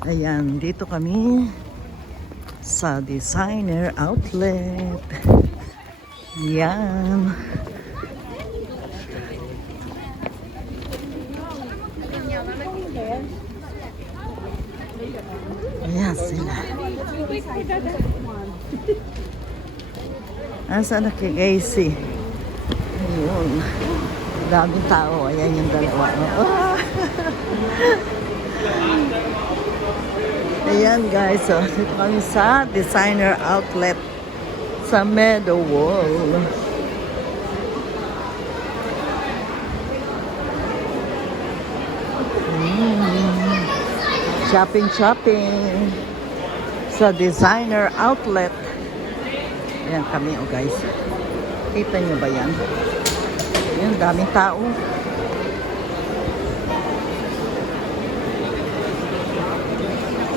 Ayan, dito kami sa designer outlet. Yan. Ayan sila. Asa na kay Casey? Ayun. Daming tao. Ayan yung dalawa. Ah! Ayan guys. So, dito kami sa designer outlet sa Meadow Wall. Shopping sa designer outlet. Ayan kami guys. Kita nyo ba yan? Ayan, daming tao.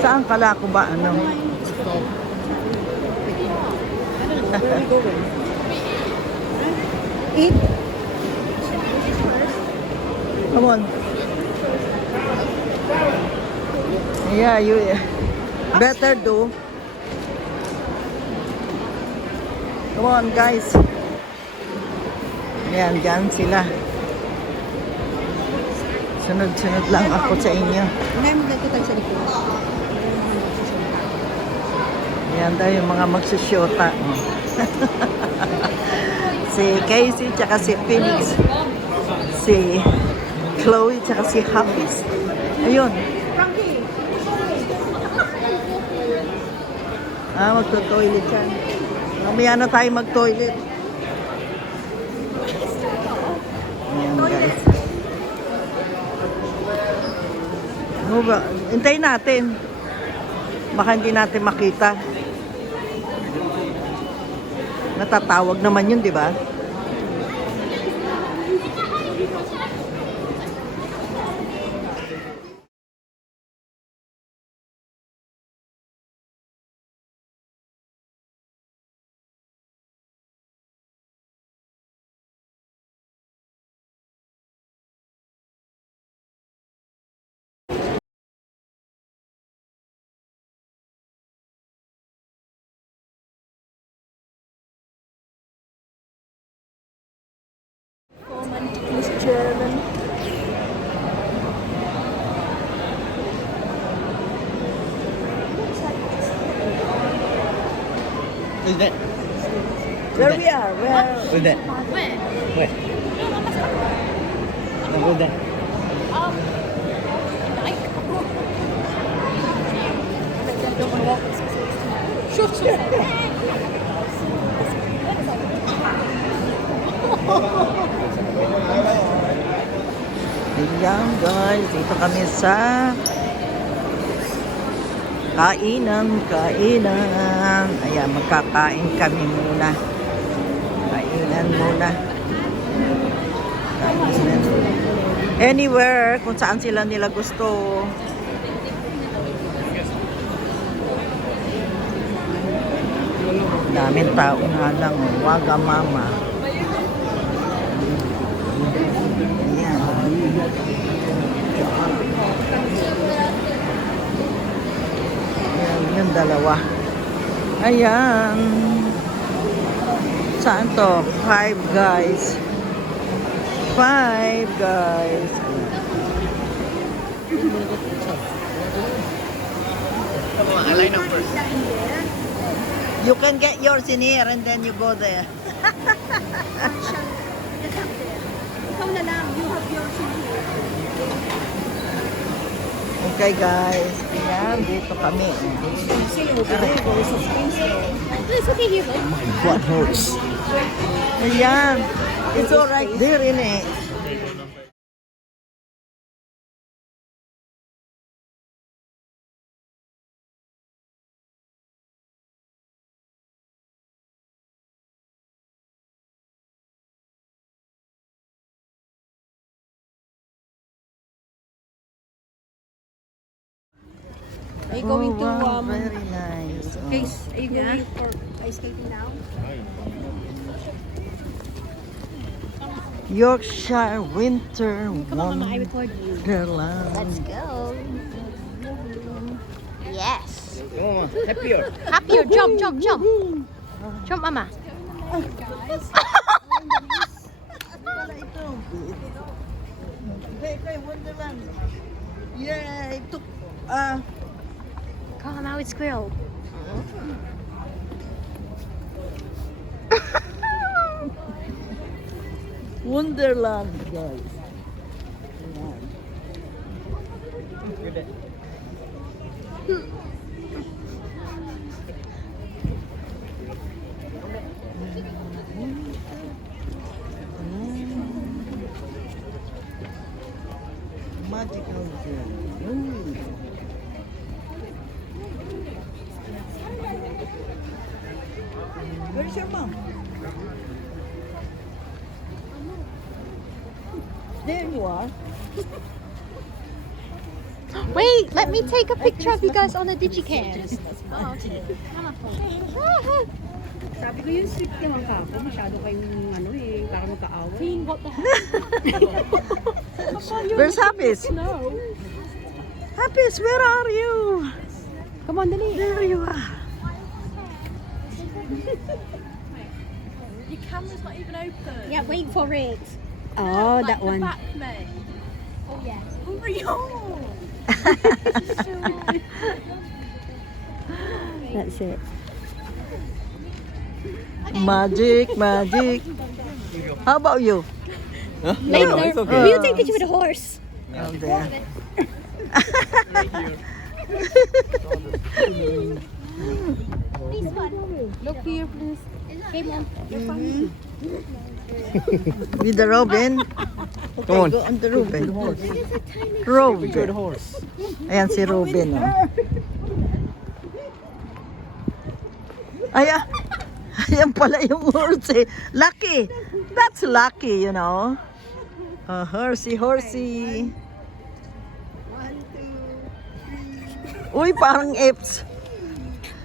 Saan kala ko ba ano? Eat. Come on. Yeah, you better do. Come on, guys. Ayan, dyan sila. Sunod-sunod lang ako sa inyo. Ngayon magkakita sa likod. Ayan daw yung mga magsusyota. Si Casey, tsaka si Phoenix. Si Chloe, tsaka si Hafiz. Ayun. Magto-toilet yan. Mamaya na tayo mag-toilet. Ayan guys. Hintayin natin. Baka hindi natin makita. Natatawag naman yun, di ba? Miss German. Who's that? Where we are? Where? Who's that? Where? Where? No, who's that? شوف شوف Ayan guys, dito kami sa kainan. Ayan, magkakain kami muna. Kainan muna. Kainan. Anywhere, kung saan sila nila gusto. Daming tao nga lang, Wagamama. Ayan. Ayan, yung dalawa. Ayan. Saan to? Five Guys. Five Guys. Come on, I line up first. You can get yours in here and then you go there. Ikaw na lang. You have your here. Okay guys. Ayan, dito kami. See, over there, there is a space there. It's okay here though. My butt hurts. Ayan. It's alright there, innit? Are you going to, wow, very nice. Oh. Case, are you going for ice skating now? Yorkshire Winter Come on, Mama, I record you. Wonderland. Let's go. Come on, Mama. Happier. Happier. Jump, jump, jump. Jump, Mama. Wala ito. Kay Wonderland. Yeah, ito. Oh, now it's grilled. Wonderland, guys. Magical journey. Where's your mom? There you are. Wait, let me take a picture of you guys on the digicam. Oh, okay. Sabi ko yung sweet naman ka ako. Masyado kayong ano eh. Parang magkaaway. Queen, what the heck? Where's Happis? No. Happis, where are you? Come on, dali. There you are. Your camera's not even open. Yeah, wait for it. Oh, Like that the one. back, mate. Oh, yeah. Hurry on. That's it. Magic, magic. How about you? Huh? Later. it's okay. Will you take a picture with the horse? Oh, there. This one. Look here, please. Hey, Mom. With the Robin. Come on. Go on the Robin. Picture the Robin. horse. Ayan si Robin. Oh. Ayan pala yung horse eh. Lucky. That's lucky, you know. Horsey, horsey. Uy, parang apes.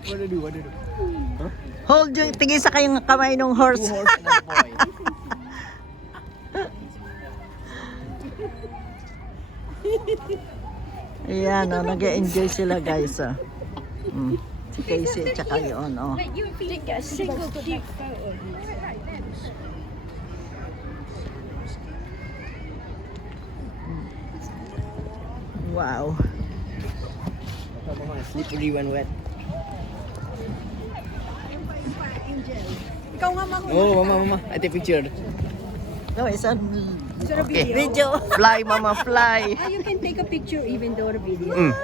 What do you do? What do you do? Hold yung, tingin sa kayong kamay ng horse. Two horse and a boy. Ayan, oh, nag-enjoy sila guys. Oh. Si Casey at saka yun. Oh. You didn't get a single cute photo. Wow. Mama, slippery when wet. Ikaw nga, Mama. Oh, Mama. I take picture. No, it's on Okay. video. Fly, mama, fly. Ah, you can take a picture even though the video. Mm.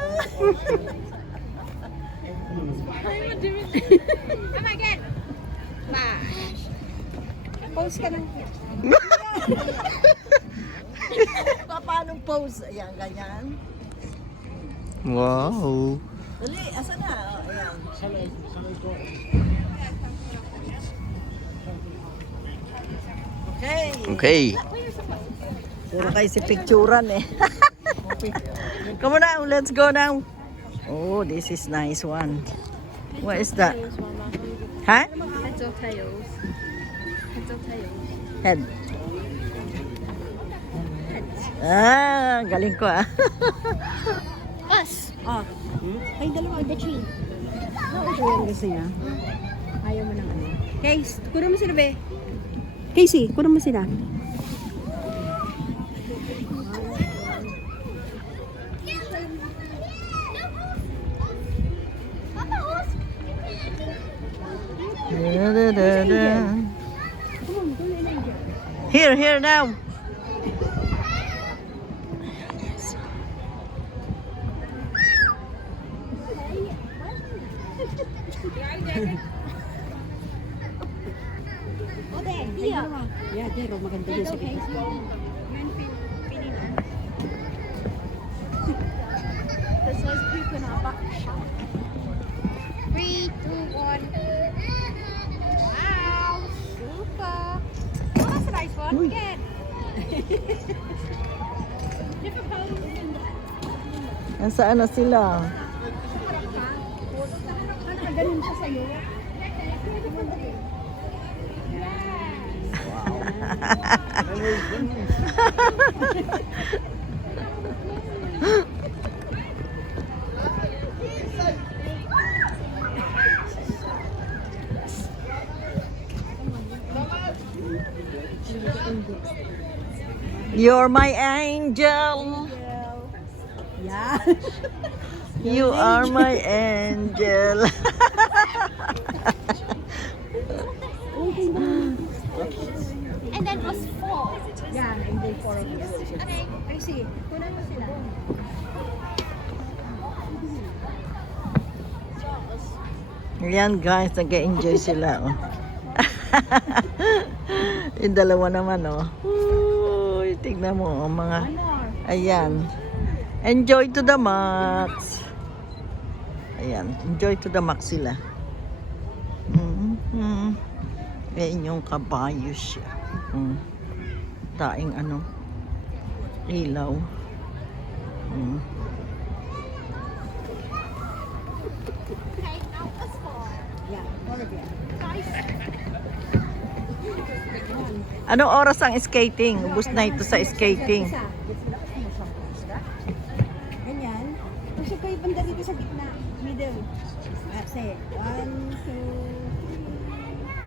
Come again. Post ka ng... Paano pose? Ayan, ganyan. Wow. Dali, asa na? Oh, ayan. Okay. Okay. Puro kayo si picturan eh. Come on now, let's go now. Oh, this is nice one. What is that? Huh? Heads or tails? Heads or tails? Head. Ah, galing ko ah. Us. Ah. Ay, dalawa. With the tree. Ito yung gusto niya. Ayaw mo ng ano. Case, kunin mo sila, be. Casey, kunin mo sila. Da-da-da-da. Here now. Okay, here. Yeah, pero maganda yun sa Okay. kita. There's loads of people in our back shop. 3, 2, 1. Wow, super. Oh, that's a nice one. Again. Different poses. Nasaan na sila? Ganun siya sa'yo. You're my angel. Yeah. You are my angel. And then us four. Yeah, and then 4 of you. Okay. I see. Kunan mo sila. Yan guys, nag-enjoy sila. Oh. Yung dalawa naman, oh. Uy, tignan mo, oh, mga... Ayan. Enjoy to the max. Ayan, enjoy to the max sila. Ayan yung kabayo siya. Daing ano, ilaw. Okay, now us four. Yeah, 4 of you. Guys, Anong oras ang skating? Ubus na ito sa skating. Isa. Ganyan. Gusto ko yung banda dito sa gitna. Middle. Say, 1, 2, 3.